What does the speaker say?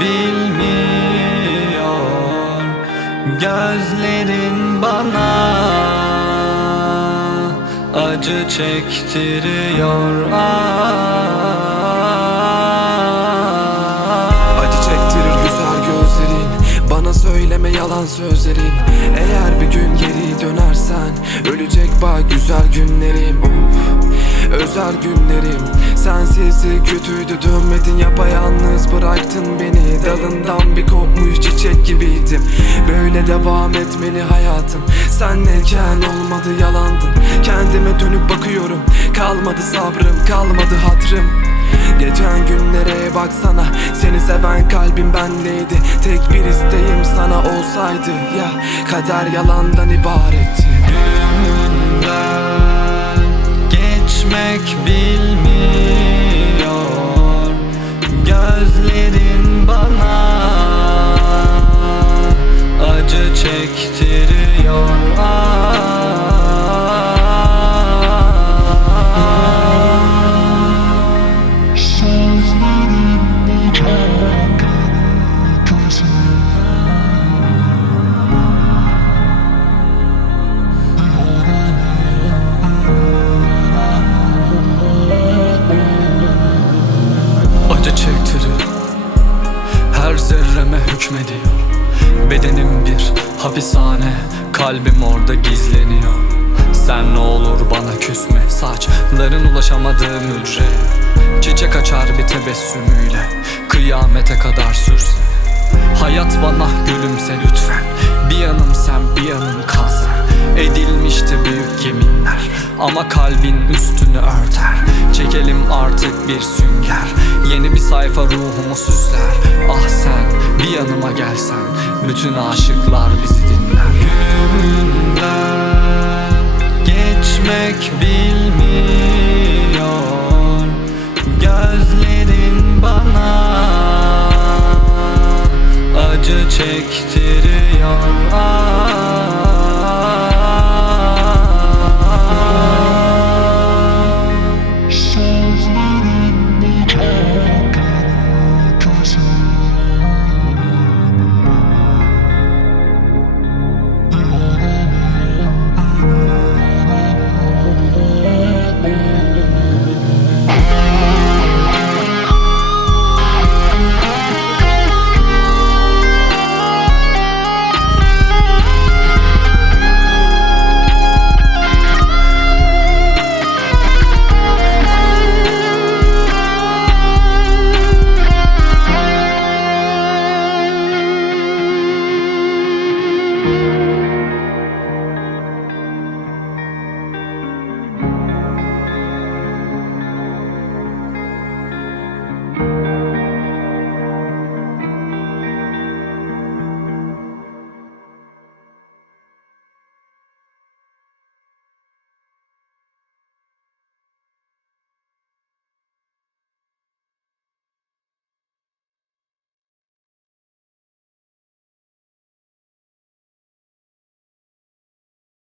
Bilmiyor Gözlerin bana. Acı çektiriyor ah. Acı çektirir güzel gözlerin Bana söyleme yalan sözlerin. Eğer bir gün geri dönersen Ölecek bak güzel günlerim. Of Özel günlerim Sensizlik kötüydü dönmedin yapayalnız bıraktın beni. Dalından bir kopmuş çiçek gibiydim. Böyle devam etmeli hayatım. Senleyken olmadı yalandın Kendime dönüp bakıyorum. Kalmadı sabrım kalmadı hatrım Geçen günlere baksana Seni seven kalbim benleydi Tek bir isteğim sana olsaydı Ya. Kader yalandan ibaretti hükmediyor. Bedenim bir hapishane Kalbim orada gizleniyor. Sen ne olur bana küsme Saçların ulaşamadığım hücreye Çiçek açar bir tebessümüyle Kıyamete kadar sürse. Hayat bana gülümse lütfen Bir yanım sen bir yanım kanser Edilmişti büyük yeminler Ama kalbin üstünü örter. Çekelim artık bir sünger Yeni bir sayfa ruhumu süsler Ah sen bir yanıma gelsen Bütün aşıklar bizi dinler. Günler geçmek bilmiyor. Gözlerin bana acı çektiriyor. Ah.